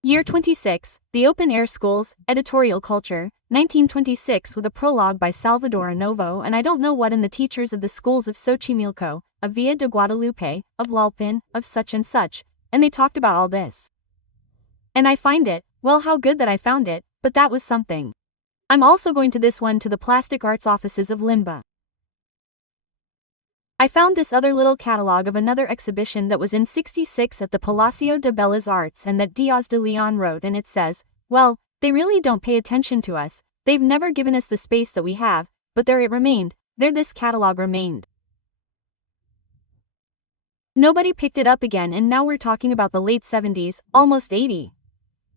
Year 26, The Open Air Schools, Editorial Culture, 1926 with a prologue by Salvador Novo and I don't know what and the teachers of the schools of Xochimilco, of Villa de Guadalupe, of Lalpan, of such, and they talked about all this. And I find it, well how good that I found it, but that was something. I'm also going to this one to the Plastic Arts offices of Limba. I found this other little catalog of another exhibition that was in 66 at the Palacio de Bellas Arts and that Diaz de Leon wrote and it says, well, they really don't pay attention to us, they've never given us the space that we have, but there it remained, there this catalog remained. Nobody picked it up again and now we're talking about the late 70s, almost 80.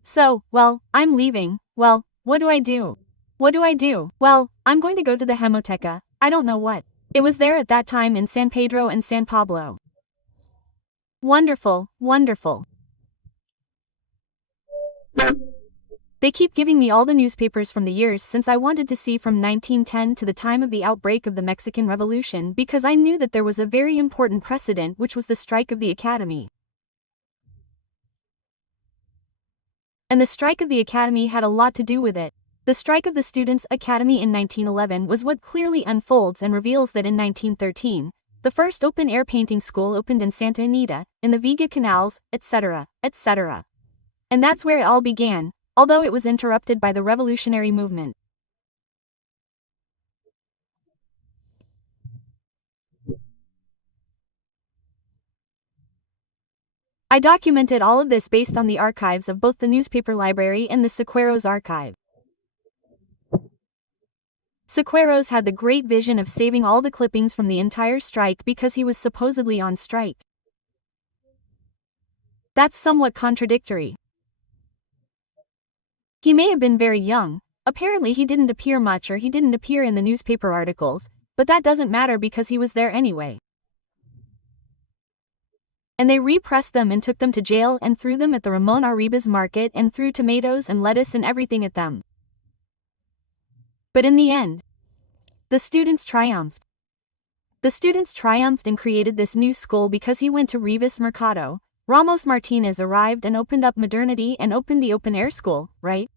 So, well, I'm leaving, well, what do I do? What do I do? Well, I'm going to go to the Hemoteca, I don't know what. It was there at that time in San Pedro and San Pablo. Wonderful, wonderful. They keep giving me all the newspapers from the years since I wanted to see from 1910 to the time of the outbreak of the Mexican Revolution because I knew that there was a very important precedent which was the strike of the Academy. And the strike of the Academy had a lot to do with it. The strike of the Students' Academy in 1911 was what clearly unfolds and reveals that in 1913, the first open-air painting school opened in Santa Anita, in the Viga Canals, etc., etc. And that's where it all began, although it was interrupted by the revolutionary movement. I documented all of this based on the archives of both the newspaper library and the Sequeiros archive. Sequeiros had the great vision of saving all the clippings from the entire strike because he was supposedly on strike. That's somewhat contradictory. He may have been very young, apparently he didn't appear much or he didn't appear in the newspaper articles, but that doesn't matter because he was there anyway. And they repressed them and took them to jail and threw them at the Ramon Arribas market and threw tomatoes and lettuce and everything at them. But in the end, the students triumphed. The students triumphed and created this new school because he went to Rivas Mercado. Ramos Martinez arrived and opened up modernity and opened the open air school, right?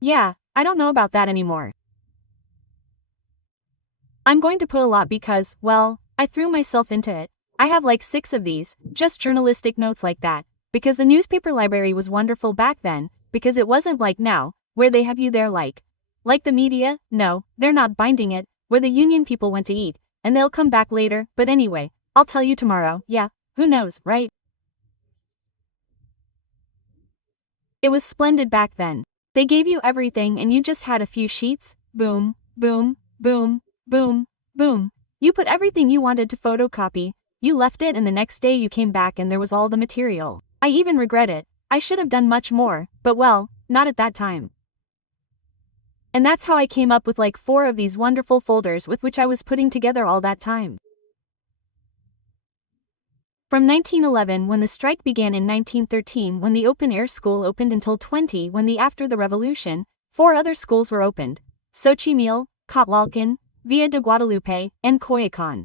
Yeah, I don't know about that anymore. I'm going to put a lot because, well, I threw myself into it. I have like 6 of these, just journalistic notes like that, because the newspaper library was wonderful back then, because it wasn't like now, where they have you there like the media, no, they're not binding it, where the union people went to eat, and they'll come back later, but anyway, I'll tell you tomorrow, yeah, who knows, right? It was splendid back then. They gave you everything and you just had a few sheets, boom, boom, boom, boom, boom. You put everything you wanted to photocopy, you left it and the next day you came back and there was all the material. I even regret it, I should have done much more, but well, not at that time. And that's how I came up with like 4 of these wonderful folders with which I was putting together all that time. From 1911 when the strike began in 1913 when the open-air school opened until 20 when after the revolution, 4 other schools were opened, Xochimil, Cotlalcan, Villa de Guadalupe, and Coyoacán.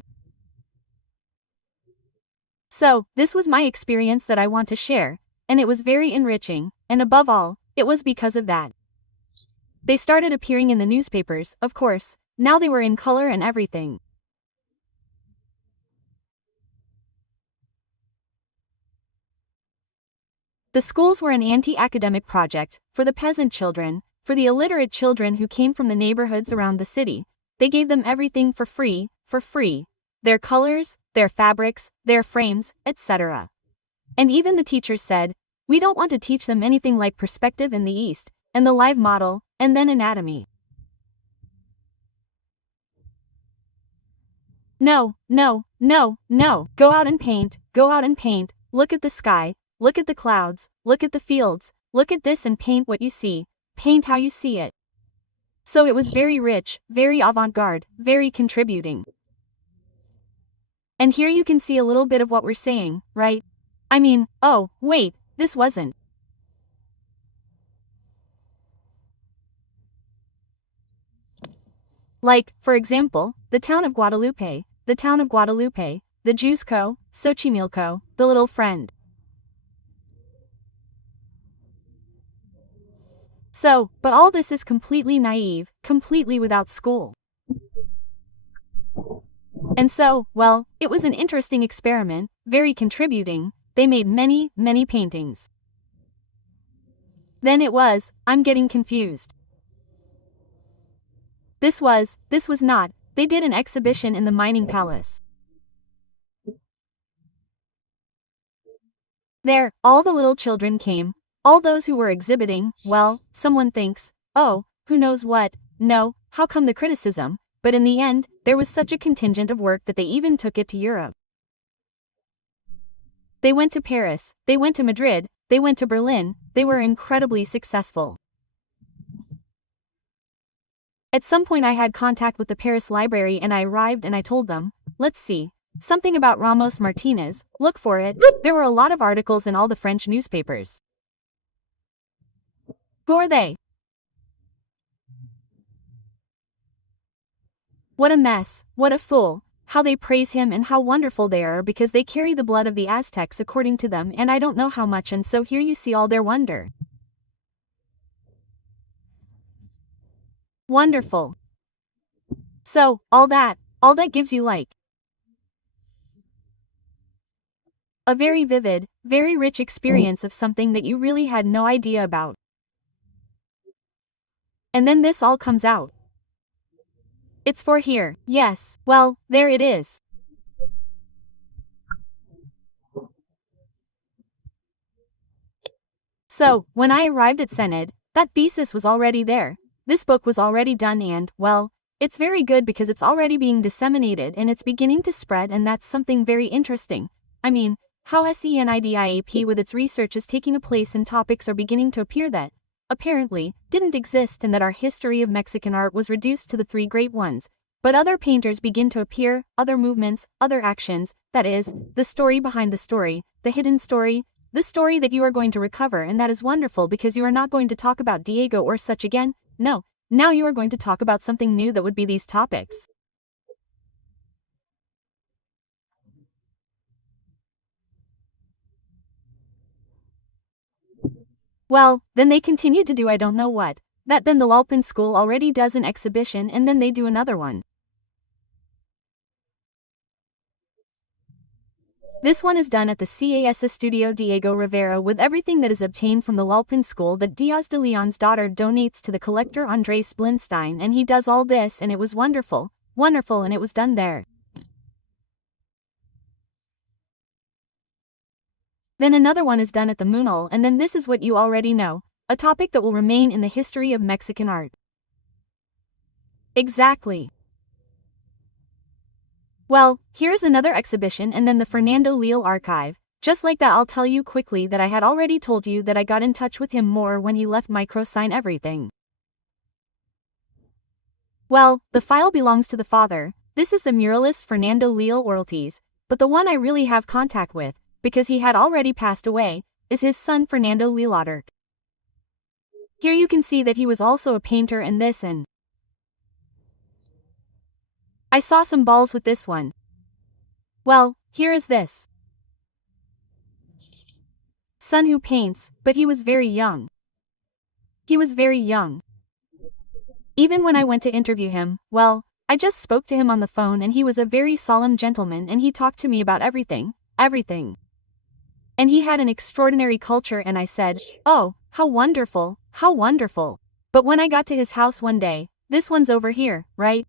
So, this was my experience that I want to share, and it was very enriching, and above all, it was because of that. They started appearing in the newspapers, of course, now they were in color and everything. The schools were an anti-academic project, for the peasant children, for the illiterate children who came from the neighborhoods around the city. They gave them everything for free, their colors, their fabrics, their frames, etc. And even the teachers said, we don't want to teach them anything like perspective in the East, and the live model, and then anatomy. No, no, no, no, go out and paint, look at the sky, look at the clouds, look at the fields, look at this and paint what you see, paint how you see it. So it was very rich, very avant-garde, very contributing. And here you can see a little bit of what we're saying, right? I mean, oh, wait, this wasn't. Like, for example, the town of Guadalupe, the Jusco, Xochimilco, the little friend. So, but all this is completely naive, completely without school. And so, well, it was an interesting experiment, very contributing. They made many, many paintings. Then I'm getting confused. This was not, they did an exhibition in the mining palace. There, all the little children came, all those who were exhibiting. Well, someone thinks, oh, who knows what, no, how come the criticism, but in the end, there was such a contingent of work that they even took it to Europe. They went to Paris, they went to Madrid, they went to Berlin, they were incredibly successful. At some point I had contact with the Paris library and I arrived and I told them, let's see, something about Ramos Martinez, look for it, there were a lot of articles in all the French newspapers. Who are they? What a mess, what a fool, how they praise him and how wonderful they are because they carry the blood of the Aztecs according to them and I don't know how much, and so here you see all their wonder. Wonderful. So, all that gives you like a very vivid, very rich experience of something that you really had no idea about. And then this all comes out. It's for here, yes, well, there it is. So, when I arrived at Cenidiap, that thesis was already there. This book was already done and, well, it's very good because it's already being disseminated and it's beginning to spread, and that's something very interesting. I mean, how Cenidiap with its research is taking a place and topics are beginning to appear that, apparently, didn't exist, and that our history of Mexican art was reduced to the three great ones. But other painters begin to appear, other movements, other actions, that is, the story behind the story, the hidden story, the story that you are going to recover, and that is wonderful because you are not going to talk about Diego or such again. No, now you are going to talk about something new that would be these topics. Well, then they continued to do I don't know what. That then the Lalpan school already does an exhibition and then they do another one. This one is done at the CAS Studio Diego Rivera with everything that is obtained from the Lalpan school that Diaz de Leon's daughter donates to the collector Andres Blinstein, and he does all this and it was wonderful, wonderful, and it was done there. Then another one is done at the Munal, and then this is what you already know, a topic that will remain in the history of Mexican art. Exactly. Well, here's another exhibition and then the Fernando Leal archive. Just like that, I'll tell you quickly that I had already told you that I got in touch with him more when he left microsign everything. Well, the file belongs to the father. This is the muralist Fernando Leal Ortiz, but the one I really have contact with, because he had already passed away, is his son Fernando Leal. Here you can see that he was also a painter and this, and I saw some balls with this one. Well, here is this. Son who paints, but he was very young. He was very young. Even when I went to interview him, well, I just spoke to him on the phone and he was a very solemn gentleman and he talked to me about everything, everything. And he had an extraordinary culture and I said, oh, how wonderful, how wonderful. But when I got to his house one day, this one's over here, right?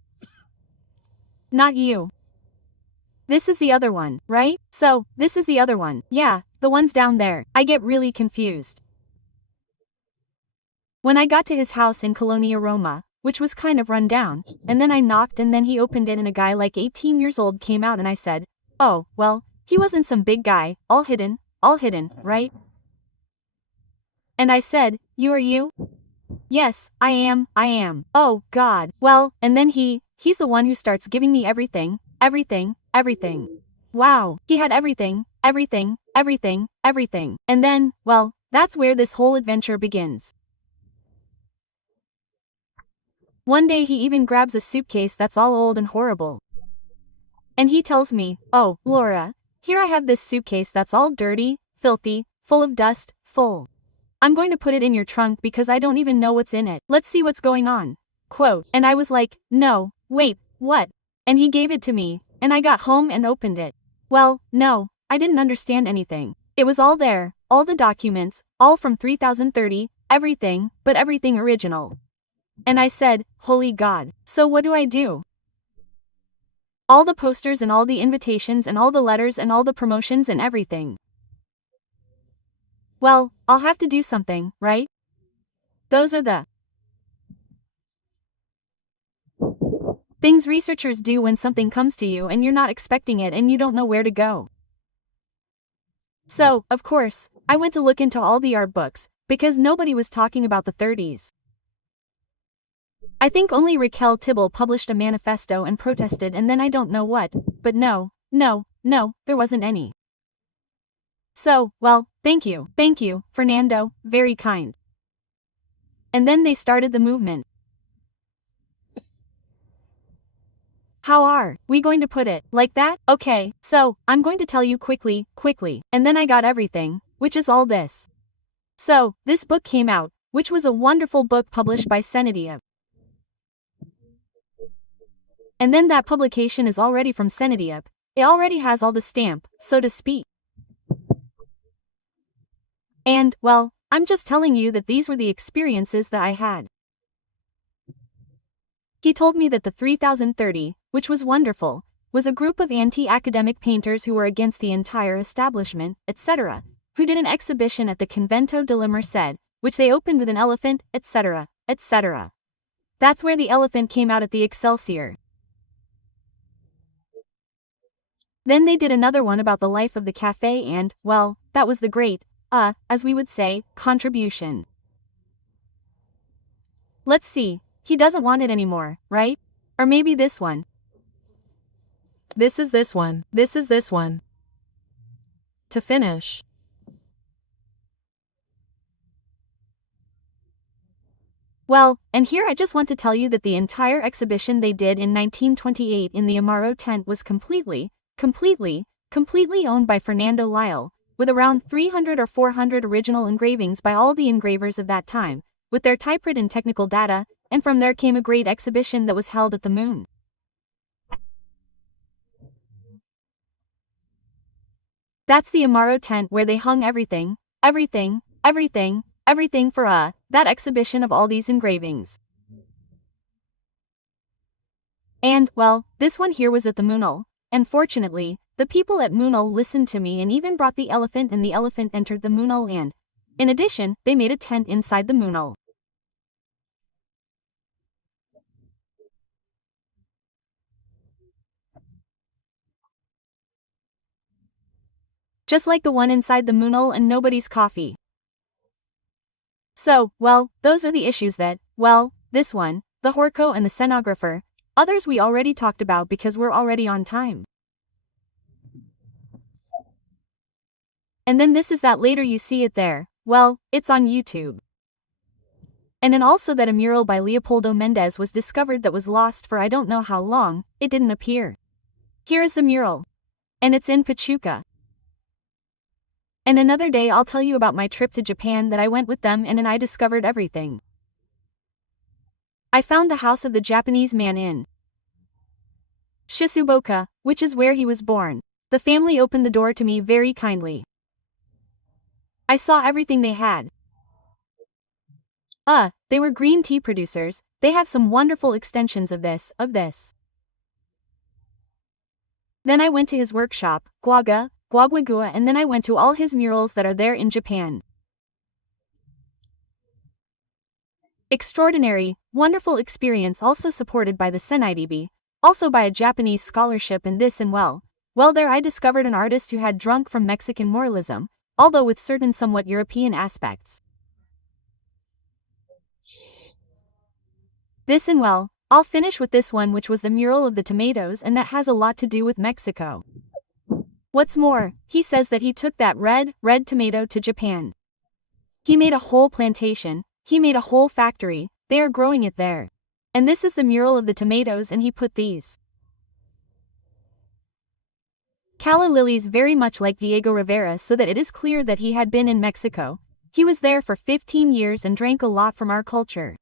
Not you. This is the other one, right? So, this is the other one. Yeah, the one's down there. I get really confused. When I got to his house in Colonia Roma, which was kind of run down, and then I knocked and then he opened it and a guy like 18 years old came out and I said, oh, well, he wasn't some big guy, all hidden, right? And I said, you are you? Yes, I am. Oh, God. Well, and then he's the one who starts giving me everything. Wow, he had everything. And then, well, that's where this whole adventure begins. One day he even grabs a suitcase that's all old and horrible. And he tells me, oh, Laura, here I have this suitcase that's all dirty, filthy, full of dust, full I'm going to put it in your trunk because I don't even know what's in it. Let's see what's going on. Quote, and I was like, no, wait, what? And he gave it to me, and I got home and opened it. Well, no, I didn't understand anything. It was all there, all the documents, all from 3030, everything, but everything original. And I said, holy God, so what do I do? All the posters and all the invitations and all the letters and all the promotions and everything. Well, I'll have to do something, right? Those are the things researchers do when something comes to you and you're not expecting it and you don't know where to go. So, of course, I went to look into all the art books, because nobody was talking about the 30s. I think only Raquel Tibble published a manifesto and protested and then I don't know what, but no, there wasn't any. So, well, thank you, Fernando, very kind. And then they started the movement. How are we going to put it? Like that? Okay, so, I'm going to tell you quickly, and then I got everything, which is all this. So, this book came out, which was a wonderful book published by Cenidiap. And then that publication is already from Cenidiap. It already has all the stamp, so to speak. And, well, I'm just telling you that these were the experiences that I had. He told me that the 3030, which was wonderful, was a group of anti-academic painters who were against the entire establishment, etc., who did an exhibition at the Convento de la Merced, which they opened with an elephant, etc., etc. That's where the elephant came out at the Excelsior. Then they did another one about the life of the cafe and, well, that was the great, as we would say, contribution. Let's see, he doesn't want it anymore, right? Or maybe this one. This is this one. To finish. Well, and here I just want to tell you that the entire exhibition they did in 1928 in the Amaro tent was completely owned by Fernando Lyle, with around 300 or 400 original engravings by all the engravers of that time, with their typewritten technical data, and from there came a great exhibition that was held at the Moon. That's the Amaro tent where they hung everything for that exhibition of all these engravings. And, well, this one here was at the Moonal, and fortunately, the people at Moonal listened to me and even brought the elephant and the elephant entered the Moonal and, in addition, they made a tent inside the Moonal. Just like the one inside the Moonal and nobody's coffee. So, well, those are the issues that, well, this one, the Horco and the scenographer, others we already talked about because we're already on time. And then this is that later you see it there, well, it's on YouTube. And then also that a mural by Leopoldo Mendez was discovered that was lost for I don't know how long, it didn't appear. Here is the mural. And it's in Pachuca. And another day I'll tell you about my trip to Japan that I went with them and I discovered everything. I found the house of the Japanese man in Shizuoka, which is where he was born. The family opened the door to me very kindly. I saw everything they had. They were green tea producers, they have some wonderful extensions of this. Then I went to his workshop, Guaguagua, and then I went to all his murals that are there in Japan. Extraordinary, wonderful experience also supported by the Cenidiap, also by a Japanese scholarship and this and well, there I discovered an artist who had drunk from Mexican moralism, although with certain somewhat European aspects. This and well, I'll finish with this one which was the mural of the tomatoes and that has a lot to do with Mexico. What's more, he says that he took that red tomato to Japan. He made a whole plantation, he made a whole factory, they are growing it there. And this is the mural of the tomatoes and he put these calla lilies very much like Diego Rivera so that it is clear that he had been in Mexico, He was there for 15 years and drank a lot from our culture.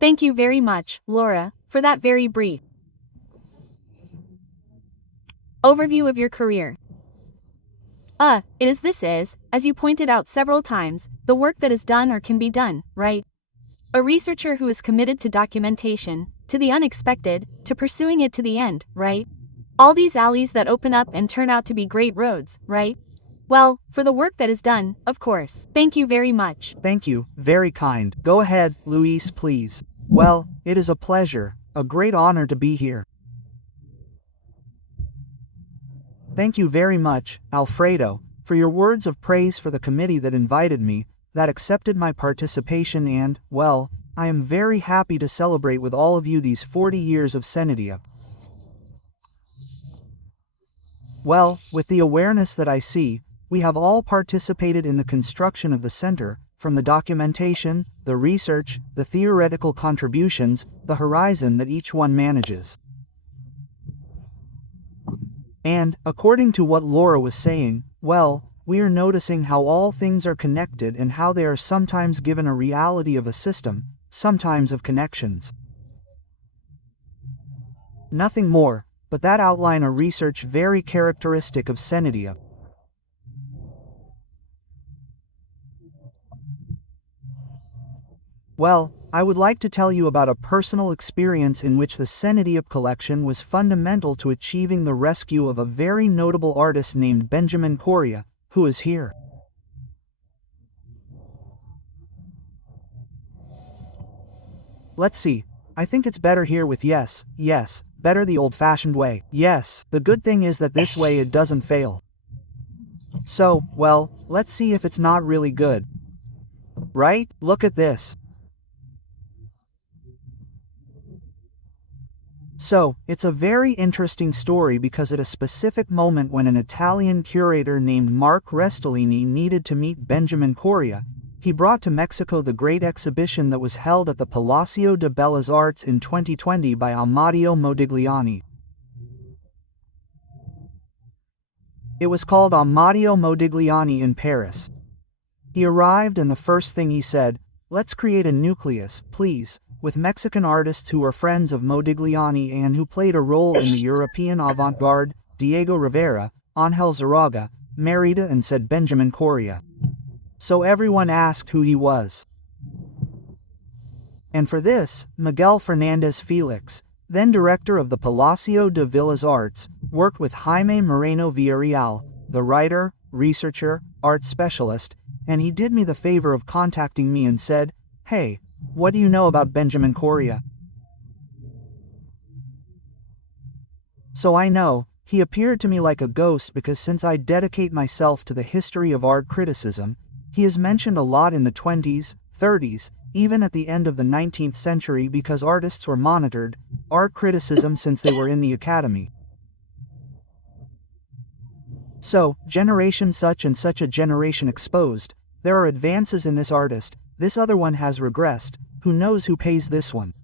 Thank you very much, Laura, for that very brief overview of your career. As you pointed out several times, the work that is done or can be done, right? A researcher who is committed to documentation, to the unexpected, to pursuing it to the end, right? All these alleys that open up and turn out to be great roads, right? Well, for the work that is done, of course. Thank you very much. Thank you, very kind. Go ahead, Luis, please. Well, it is a pleasure, a great honor to be here. Thank you very much, Alfredo, for your words of praise for the committee that invited me, that accepted my participation and, well, I am very happy to celebrate with all of you these 40 years of Cenidiap. Well, with the awareness that I see, we have all participated in the construction of the center, from the documentation, the research, the theoretical contributions, the horizon that each one manages. And, according to what Laura was saying, well, we are noticing how all things are connected and how they are sometimes given a reality of a system, sometimes of connections. Nothing more, but that outline a research very characteristic of Cenidiap. Well, I would like to tell you about a personal experience in which the Cenidiap collection was fundamental to achieving the rescue of a very notable artist named Benjamín Coria, who is here. Let's see, I think it's better here with yes, better the old-fashioned way. Yes, the good thing is that this way it doesn't fail. So, well, let's see if it's not really good. Right? Look at this. So, it's a very interesting story because at a specific moment when an Italian curator named Mark Restolini needed to meet Benjamín Coria, he brought to Mexico the great exhibition that was held at the Palacio de Bellas Artes in 2020 by Amadeo Modigliani. It was called Amadeo Modigliani in Paris. He arrived and the first thing he said, "Let's create a nucleus, please, with Mexican artists who were friends of Modigliani and who played a role in the European avant-garde, Diego Rivera, Ángel Zaragoza, Mérida," and said Benjamín Coria. So everyone asked who he was. And for this, Miguel Fernández Félix, then director of the Palacio de Bellas Artes, worked with Jaime Moreno Villarreal, the writer, researcher, art specialist, and he did me the favor of contacting me and said, "Hey, what do you know about Benjamín Coria?" So I know, he appeared to me like a ghost because since I dedicate myself to the history of art criticism, he is mentioned a lot in the 20s, 30s, even at the end of the 19th century because artists were monitored, art criticism since they were in the academy. So, generation such and such a generation exposed, there are advances in this artist, this other one has regressed, who knows who pays this one?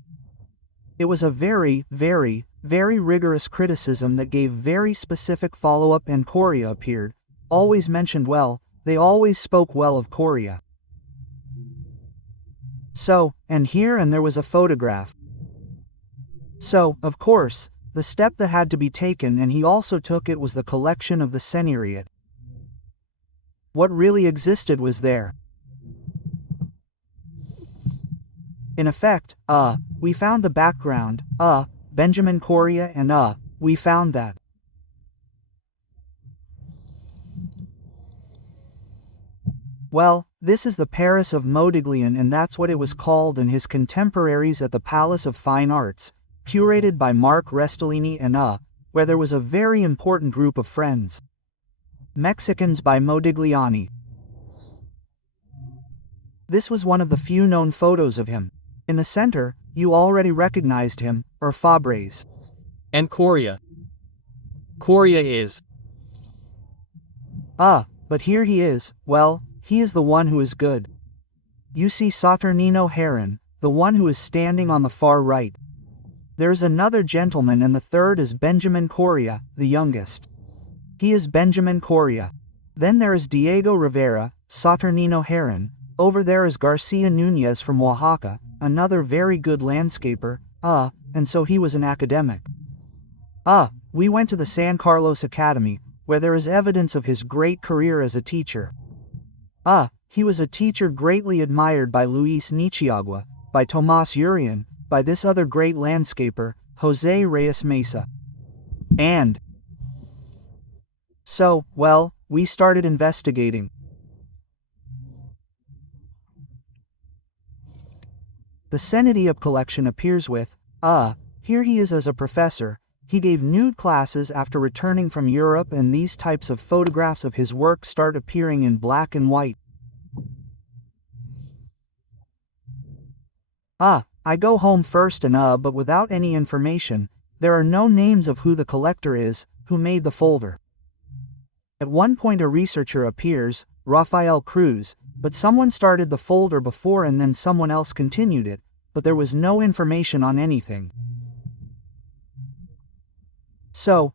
It was a very, very, very rigorous criticism that gave very specific follow-up and Coria appeared, always mentioned well, they always spoke well of Coria. So, and here and there was a photograph. So, of course, the step that had to be taken and he also took it was the collection of the Cenidiap. What really existed was there. In effect, we found the background, Benjamín Coria and we found that. Well, this is the Paris of Modigliani and that's what it was called and his contemporaries at the Palace of Fine Arts, curated by Mark Restolini and where there was a very important group of friends. Mexicans by Modigliani. This was one of the few known photos of him. In the center, you already recognized him, or Fabres. And Coria. Coria is. But here he is, well, he is the one who is good. You see Saturnino Heron, the one who is standing on the far right. There's another gentleman and the third is Benjamín Coria, the youngest. He is Benjamín Coria. Then there is Diego Rivera, Saturnino Heron, over there is Garcia Núñez from Oaxaca, another very good landscaper, and so he was an academic. We went to the San Carlos Academy, where there is evidence of his great career as a teacher. He was a teacher greatly admired by Luis Nichiagua, by Tomás Urián, by this other great landscaper, José Reyes Mesa. And so, well, we started investigating. The Cenidiap collection appears with, here he is as a professor. He gave nude classes after returning from Europe, and these types of photographs of his work start appearing in black and white. I go home first and but without any information. There are no names of who the collector is, who made the folder. At one point a researcher appears, Rafael Cruz, but someone started the folder before and then someone else continued it, but there was no information on anything. So,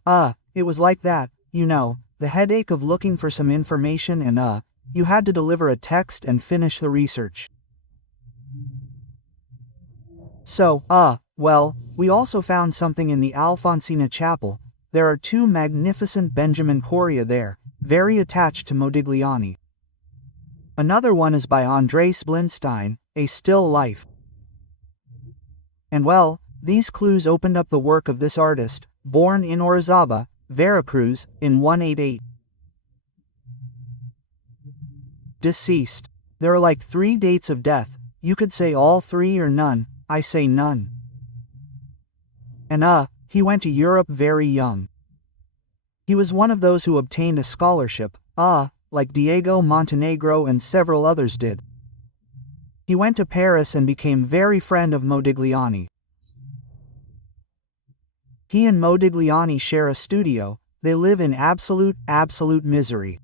it was like that, you know, the headache of looking for some information and you had to deliver a text and finish the research. So, well, we also found something in the Alfonsina Chapel. There are two magnificent Benjamín Coria there, very attached to Modigliani. Another one is by Andrés Blindstein, A Still Life. And well, these clues opened up the work of this artist, born in Orizaba, Veracruz, in 188. Deceased. There are like 3 dates of death. You could say all 3 or none. I say none. And he went to Europe very young. He was one of those who obtained a scholarship, like Diego Montenegro and several others did. He went to Paris and became very friend of Modigliani. He and Modigliani share a studio. They live in absolute misery.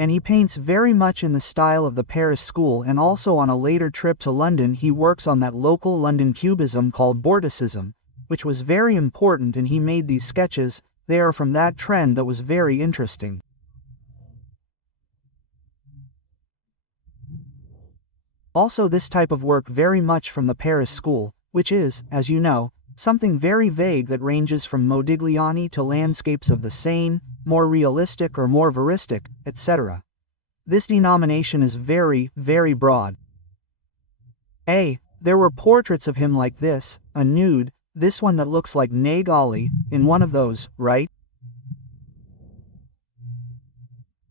And he paints very much in the style of the Paris school, and also on a later trip to London he works on that local London cubism called Bordeauxism, which was very important, and he made these sketches. They are from that trend that was very interesting. Also this type of work very much from the Paris school, which is, as you know, something very vague that ranges from Modigliani to landscapes of the Seine, more realistic or more veristic, etc. This denomination is very broad. There were portraits of him like this, a nude, this one that looks like Neg Ali, in one of those, right?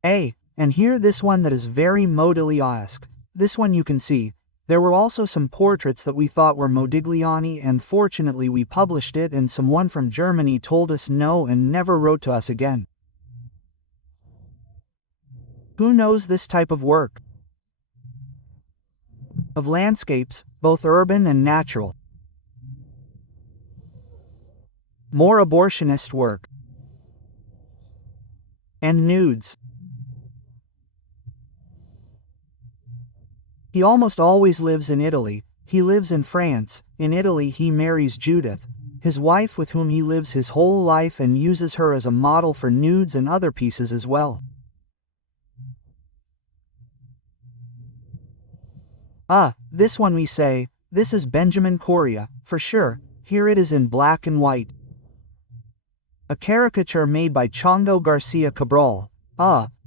And here this one that is very Modigliani-esque. This one you can see. There were also some portraits that we thought were Modigliani, and fortunately we published it, and someone from Germany told us no and never wrote to us again. Who knows this type of work? Of landscapes, both urban and natural. More abortionist work. And nudes. He almost always lives in Italy. He lives in France. In Italy he marries Judith, his wife, with whom he lives his whole life, and uses her as a model for nudes and other pieces as well. This one we say, this is Benjamín Coria, for sure. Here it is in black and white. A caricature made by Chongo Garcia Cabral,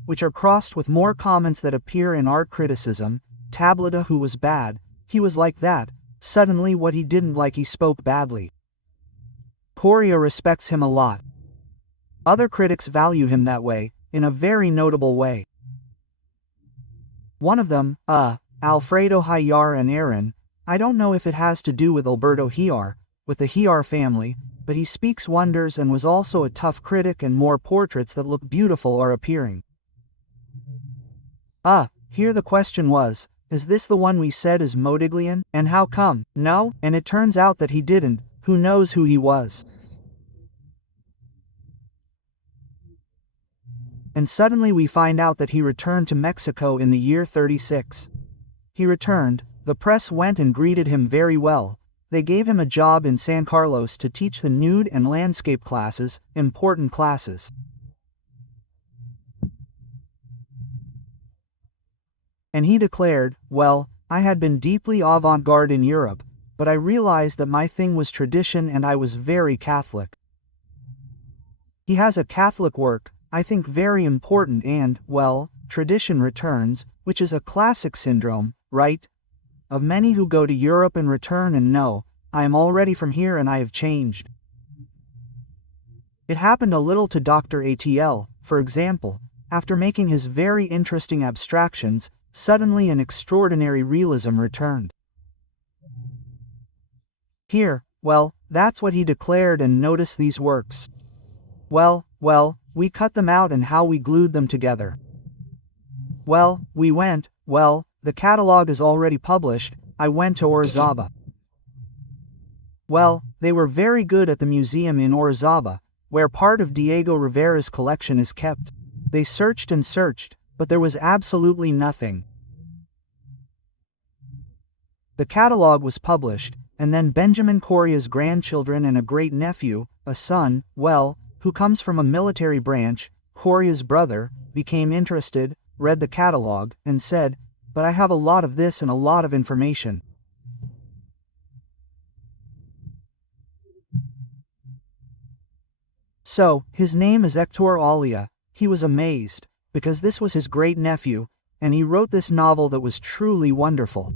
which are crossed with more comments that appear in art criticism. Tableta, who was bad, he was like that, suddenly what he didn't like he spoke badly. Coria respects him a lot. Other critics value him that way, in a very notable way. One of them, Alfredo Hiyar and Aaron, I don't know if it has to do with Alberto Hiyar, with the Hiyar family, but he speaks wonders and was also a tough critic, and more portraits that look beautiful are appearing. Here the question was, is this the one we said is Modigliani? And how come? No, and it turns out that he didn't. Who knows who he was? And suddenly we find out that he returned to Mexico in the year 36. He returned, the press went and greeted him very well. They gave him a job in San Carlos to teach the nude and landscape classes, important classes. And he declared, well, I had been deeply avant-garde in Europe, but I realized that my thing was tradition and I was very Catholic. He has a Catholic work, I think very important and, well, tradition returns, which is a classic syndrome, right? Of many who go to Europe and return and know, I am already from here and I have changed. It happened a little to Dr. ATL, for example, after making his very interesting abstractions, suddenly an extraordinary realism returned. Here, well, that's what he declared and notice these works. Well, we cut them out and how we glued them together. Well, the catalog is already published, I went to Orizaba. Well, they were very good at the museum in Orizaba, where part of Diego Rivera's collection is kept. They searched and searched, but there was absolutely nothing. The catalog was published, and then Benjamín Coria's grandchildren and a great-nephew, a son, well, who comes from a military branch, Coria's brother, became interested, read the catalog, and said, but I have a lot of this and a lot of information. So, his name is Hector Alia. He was amazed, because this was his great-nephew, and he wrote this novel that was truly wonderful.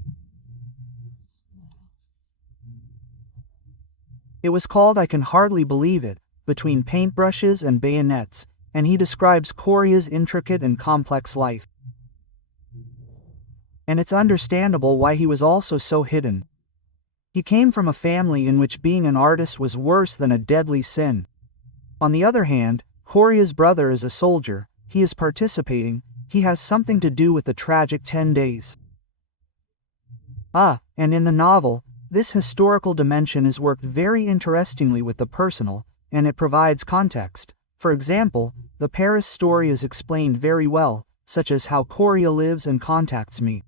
It was called I Can Hardly Believe It, Between Paintbrushes and Bayonets, and he describes Coria's intricate and complex life. And it's understandable why he was also so hidden. He came from a family in which being an artist was worse than a deadly sin. On the other hand, Coria's brother is a soldier, he is participating, he has something to do with the tragic 10 days. And in the novel, this historical dimension is worked very interestingly with the personal, and it provides context. For example, the Paris story is explained very well, such as how Coria lives and contacts me.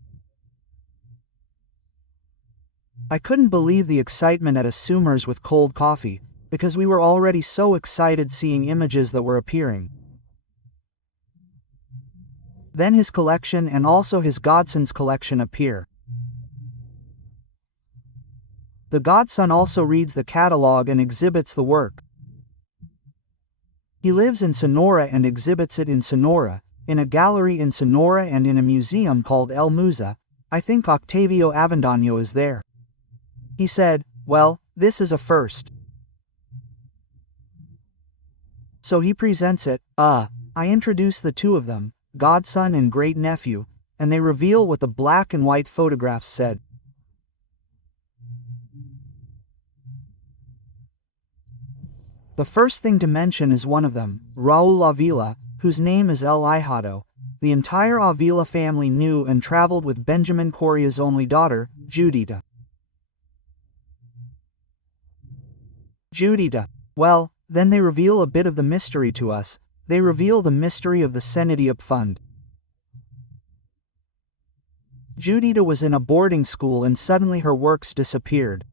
I couldn't believe the excitement at a Summers with cold coffee, because we were already so excited seeing images that were appearing. Then his collection and also his godson's collection appear. The godson also reads the catalog and exhibits the work. He lives in Sonora and exhibits it in Sonora, in a gallery in Sonora and in a museum called El Museo. I think Octavio Avendano is there. He said, well, this is a first. So he presents it, I introduce the two of them, godson and great-nephew, and they reveal what the black and white photographs said. The first thing to mention is one of them, Raúl Avila, whose name is El Hijado. The entire Avila family knew and traveled with Benjamín Coria's only daughter, Judita. Well, then they reveal a bit of the mystery to us. They reveal the mystery of the Cenidiap fund. Judita was in a boarding school and suddenly her works disappeared.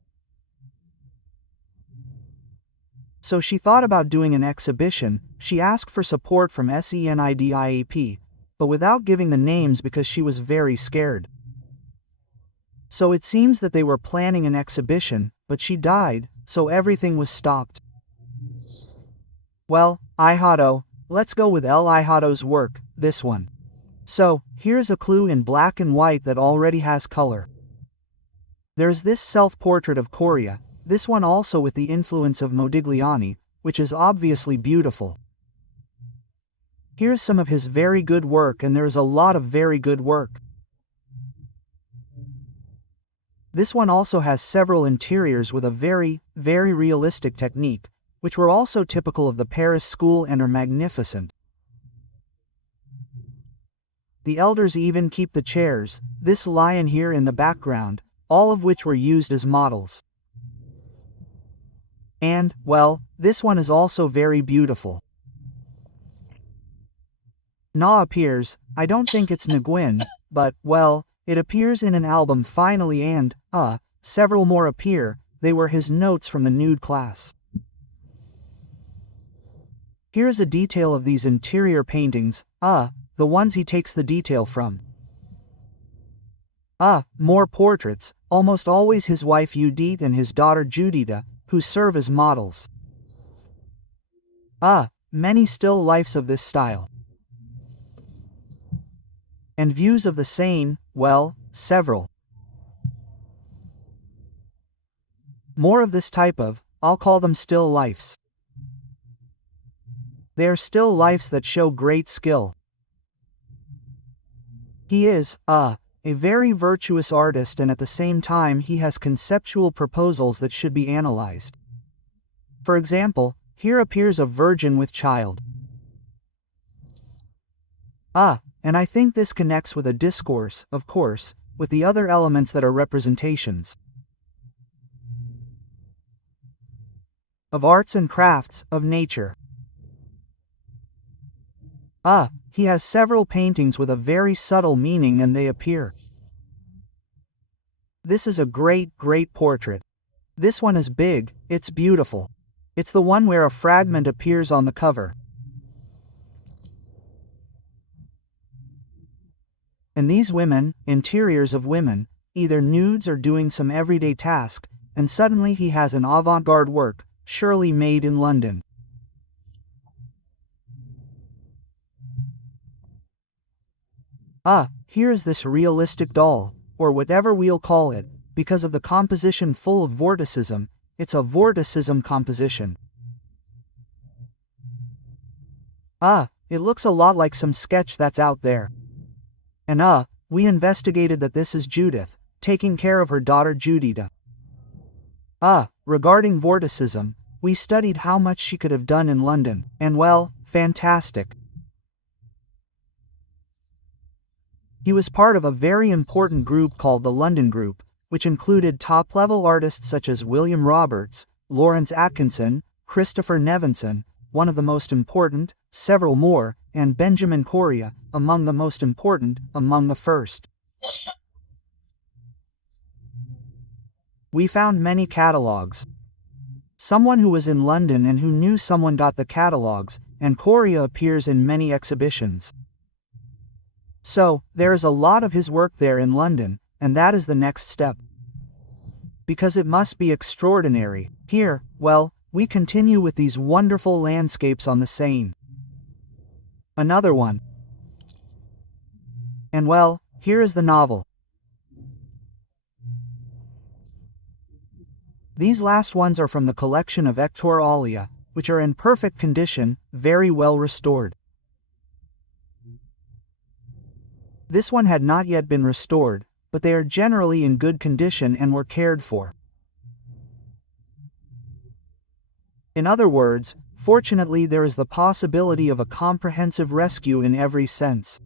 So she thought about doing an exhibition. She asked for support from Cenidiap, but without giving the names because she was very scared. So it seems that they were planning an exhibition, but she died, so everything was stopped. Well, Hijado, let's go with El Hijado's work, this one. So, here's a clue in black and white that already has color. There's this self-portrait of Coria, this one also with the influence of Modigliani, which is obviously beautiful. Here's some of his very good work, and there's a lot of very good work. This one also has several interiors with a very, very realistic technique, which were also typical of the Paris school and are magnificent. The elders even keep the chairs, this lion here in the background, all of which were used as models. And, well, this one is also very beautiful. Na appears, I don't think it's Nguyen, but, well, it appears in an album finally and, several more appear, they were his notes from the nude class. Here's a detail of these interior paintings, the ones he takes the detail from. More portraits, almost always his wife Judith and his daughter Judita, who serve as models. Many still lifes of this style. And views of the Seine, well, several. More of this type of, I'll call them still lifes. They are still lifes that show great skill. He is, a very virtuous artist, and at the same time he has conceptual proposals that should be analyzed. For example, here appears a virgin with child. And I think this connects with a discourse, of course, with the other elements that are representations of arts and crafts, of nature. He has several paintings with a very subtle meaning, and they appear. This is a great portrait. This one is big, it's beautiful. It's the one where a fragment appears on the cover. And these women, interiors of women, either nudes or doing some everyday task, and suddenly he has an avant-garde work, surely made in London. Here is this realistic doll, or whatever we'll call it, because of the composition full of vorticism. It's a vorticism composition. It looks a lot like some sketch that's out there. And we investigated that this is Judith, taking care of her daughter Judita. Regarding vorticism, we studied how much she could have done in London, and well, fantastic. He was part of a very important group called the London Group, which included top-level artists such as William Roberts, Lawrence Atkinson, Christopher Nevinson, one of the most important, several more, and Benjamín Coria, among the most important, among the first. We found many catalogues. Someone who was in London and who knew someone got the catalogues, and Coria appears in many exhibitions. So, there is a lot of his work there in London, and that is the next step. Because it must be extraordinary. Here, well, we continue with these wonderful landscapes on the Seine. Another one. And well, here is the novel. These last ones are from the collection of Hector Alia, which are in perfect condition, very well restored. This one had not yet been restored, but they are generally in good condition and were cared for. In other words, fortunately there is the possibility of a comprehensive rescue in every sense.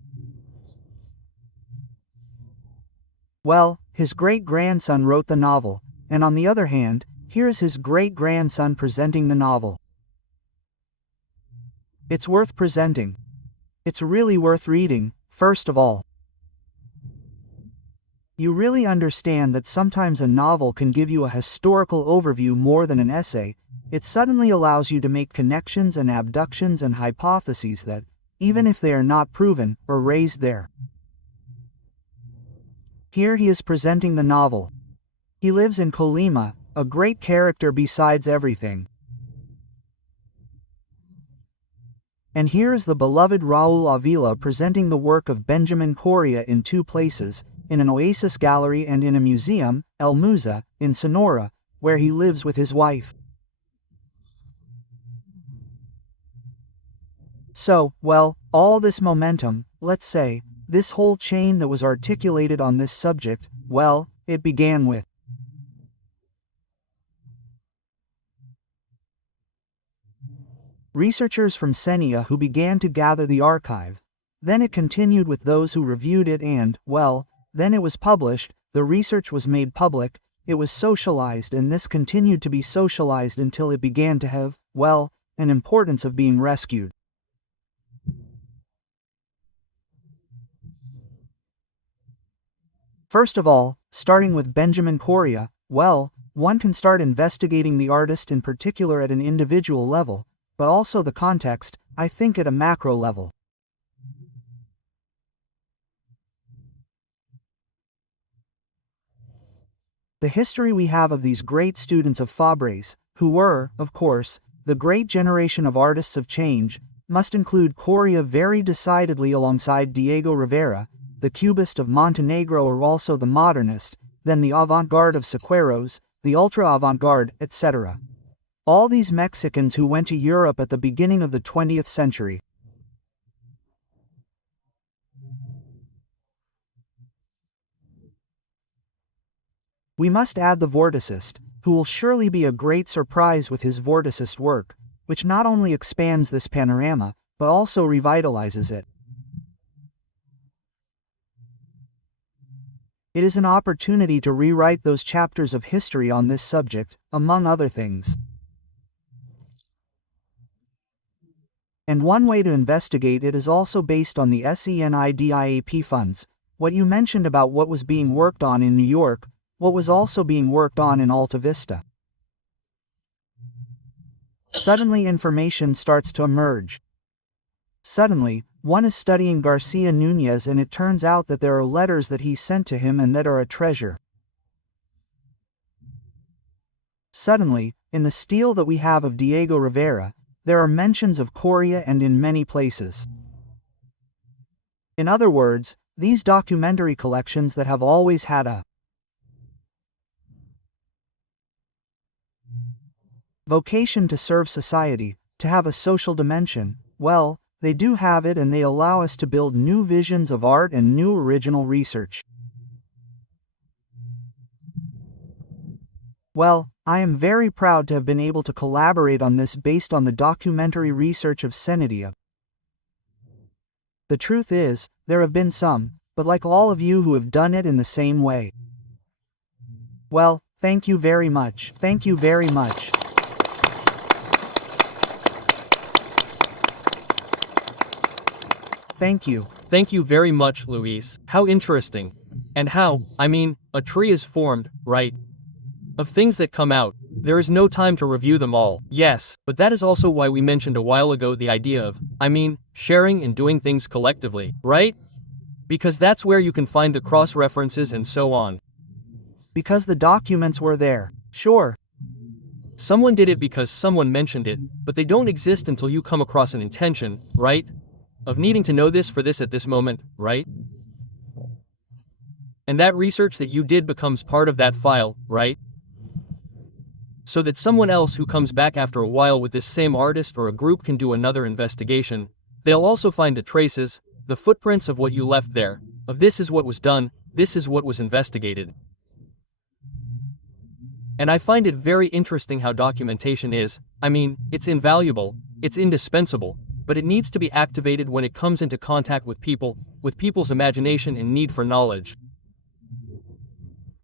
Well, his great-grandson wrote the novel, and on the other hand, here is his great-grandson presenting the novel. It's worth presenting. It's really worth reading, first of all. You really understand that sometimes a novel can give you a historical overview more than an essay. It suddenly allows you to make connections and abductions and hypotheses that, even if they are not proven, are raised there. Here he is presenting the novel. He lives in Colima, a great character besides everything. And here is the beloved Raúl Avila presenting the work of Benjamín Coria in two places, in an oasis gallery and in a museum, El Musa, in Sonora, where he lives with his wife. So, well, all this momentum, let's say, this whole chain that was articulated on this subject, well, it began with researchers from Cenidiap who began to gather the archive. Then it continued with those who reviewed it and, well, then it was published, the research was made public, it was socialized, and this continued to be socialized until it began to have, well, an importance of being rescued. First of all, starting with Benjamín Coria, well, one can start investigating the artist in particular at an individual level, but also the context, I think, at a macro level. The history we have of these great students of Fabre's, who were, of course, the great generation of artists of change, must include Coria very decidedly alongside Diego Rivera, the Cubist of Montenegro, or also the modernist, then the avant-garde of Siqueiros, the ultra-avant-garde, etc. All these Mexicans who went to Europe at the beginning of the 20th century. We must add the vorticist, who will surely be a great surprise with his vorticist work, which not only expands this panorama, but also revitalizes it. It is an opportunity to rewrite those chapters of history on this subject, among other things. And one way to investigate it is also based on the CENIDIAP funds, what you mentioned about what was being worked on in New York, what was also being worked on in Alta Vista. Suddenly information starts to emerge. Suddenly, one is studying Garcia Núñez and it turns out that there are letters that he sent to him and that are a treasure. Suddenly, in the stele that we have of Diego Rivera, there are mentions of Coria and in many places. In other words, these documentary collections that have always had a vocation to serve society, to have a social dimension, well, they do have it, and they allow us to build new visions of art and new original research. Well, I am very proud to have been able to collaborate on this based on the documentary research of Cenidiap. The truth is, there have been some, but like all of you who have done it in the same way. Well, thank you very much. Thank you very much. Thank you. Thank you very much, Luis. How interesting. And how, a tree is formed, right? Of things that come out. There is no time to review them all. Yes, but that is also why we mentioned a while ago the idea of, sharing and doing things collectively, right? Because that's where you can find the cross-references and so on. Because the documents were there. Sure. Someone did it because someone mentioned it, but they don't exist until you come across an intention, right? Of needing to know this for this at this moment, right? And that research that you did becomes part of that file, right? So that someone else who comes back after a while with this same artist or a group can do another investigation. They'll also find the traces, the footprints of what you left there, of this is what was done, this is what was investigated. And I find it very interesting how documentation is, it's invaluable, it's indispensable, but it needs to be activated when it comes into contact with people, with people's imagination and need for knowledge.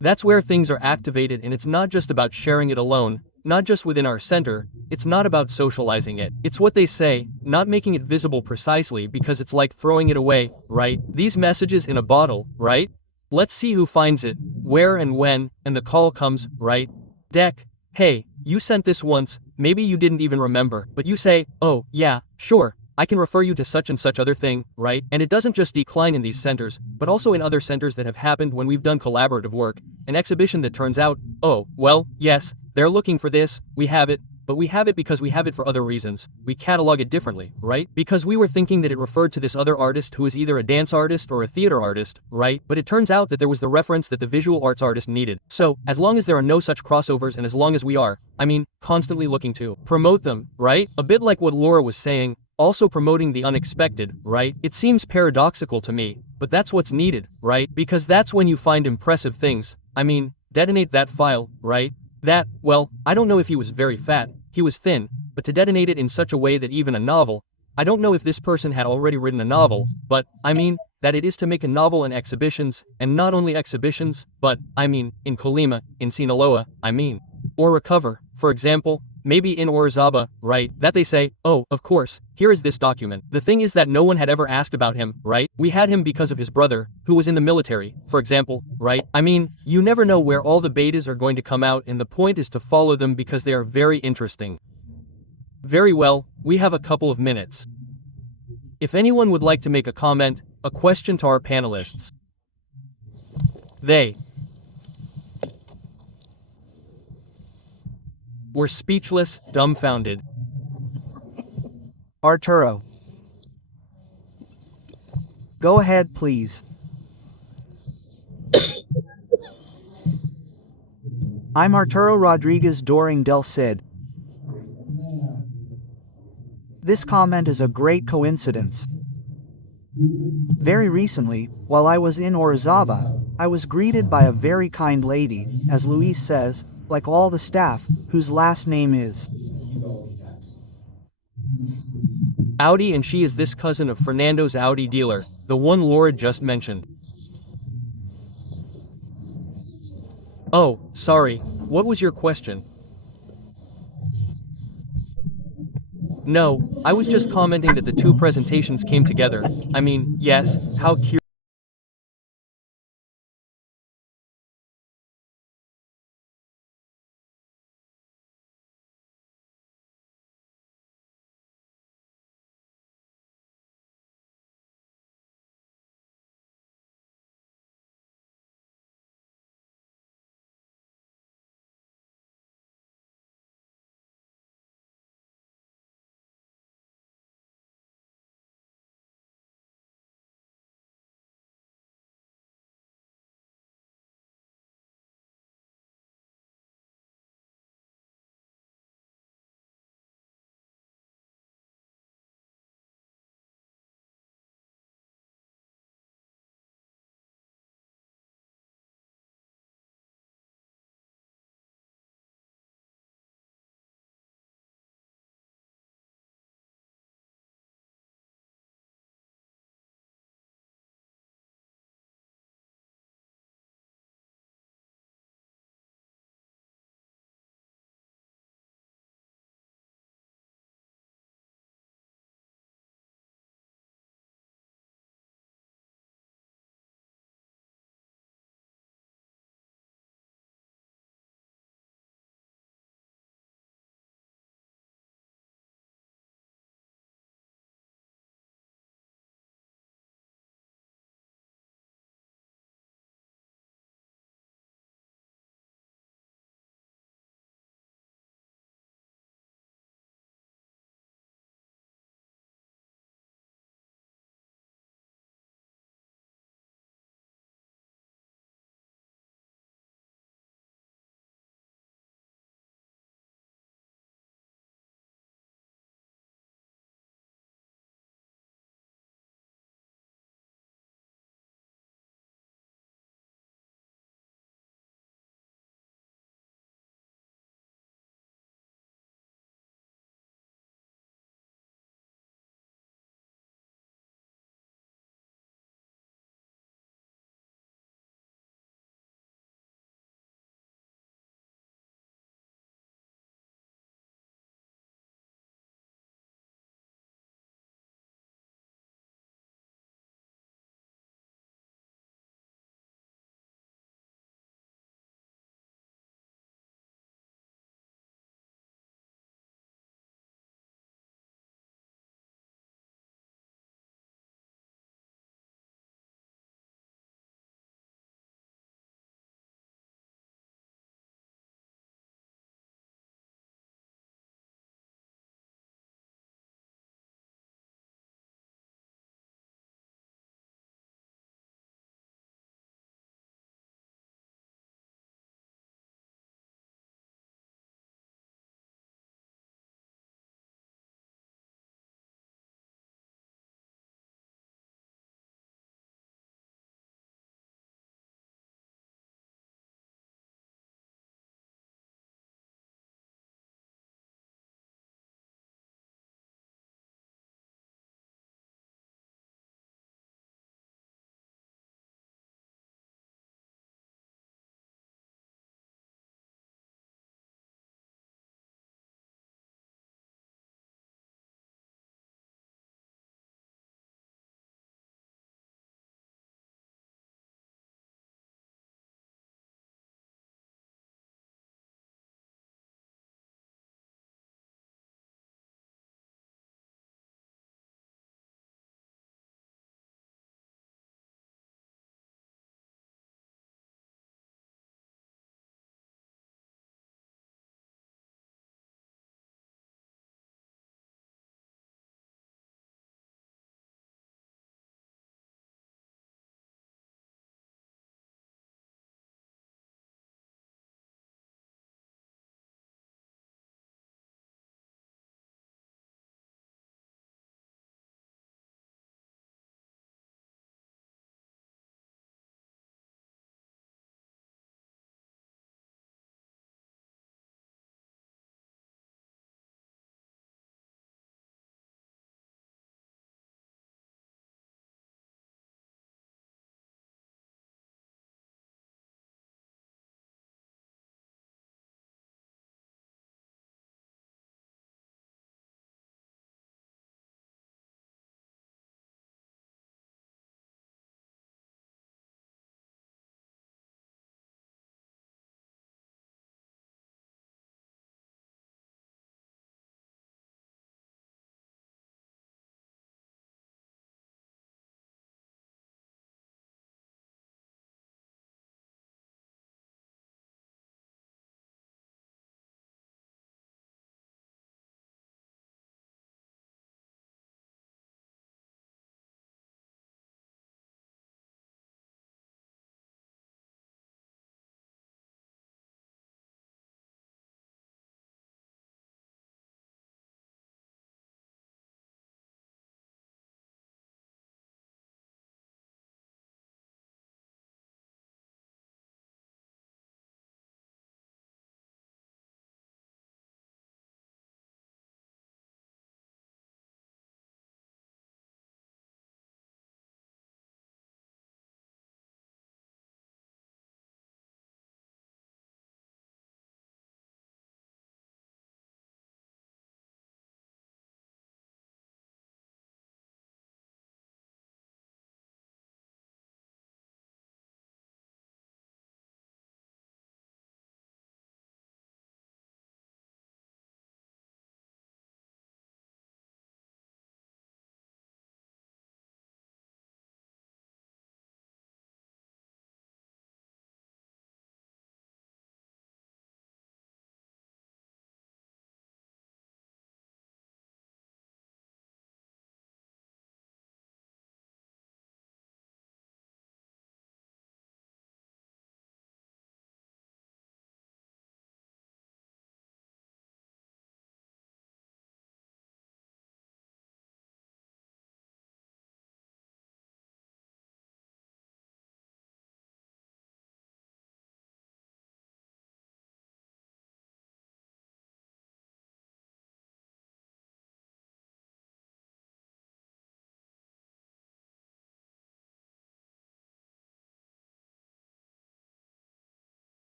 That's where things are activated, and it's not just about sharing it alone, not just within our center, it's not about socializing it. It's what they say, not making it visible precisely because it's like throwing it away, right? These messages in a bottle, right? Let's see who finds it, where and when, and the call comes, right? Deck, hey, you sent this once, maybe you didn't even remember, but you say, oh, yeah, sure, I can refer you to such and such other thing, right? And it doesn't just decline in these centers, but also in other centers that have happened when we've done collaborative work, an exhibition that turns out, oh, well, yes, they're looking for this, we have it, but we have it because we have it for other reasons. We catalog it differently, right? Because we were thinking that it referred to this other artist who is either a dance artist or a theater artist, right? But it turns out that there was the reference that the visual arts artist needed. So, as long as there are no such crossovers and as long as we are, constantly looking to promote them, right? A bit like what Laura was saying, also promoting the unexpected, right? It seems paradoxical to me, but that's what's needed, right? Because that's when you find impressive things. Detonate that file, right? That, well, I don't know if he was very fat, he was thin, but to detonate it in such a way that even a novel, I don't know if this person had already written a novel, but, that it is to make a novel and exhibitions, and not only exhibitions, but, in Colima, in Sinaloa, or recover, for example, maybe in Orizaba, right? That they say, oh, of course, here is this document. The thing is that no one had ever asked about him, right? We had him because of his brother, who was in the military, for example, right? I mean, you never know where all the betas are going to come out, and the point is to follow them because they are very interesting. Very well, we have a couple of minutes. If anyone would like to make a comment, a question to our panelists. They were speechless, dumbfounded. Arturo. Go ahead, please. I'm Arturo Rodriguez Doring del Cid. This comment is a great coincidence. Very recently, while I was in Orizaba, I was greeted by a very kind lady, as Luis says, like all the staff, whose last name is Audi, and she is this cousin of Fernando's Audi dealer, the one Laura just mentioned. Oh, sorry, what was your question? No, I was just commenting that the two presentations came together. I mean, yes, how curious.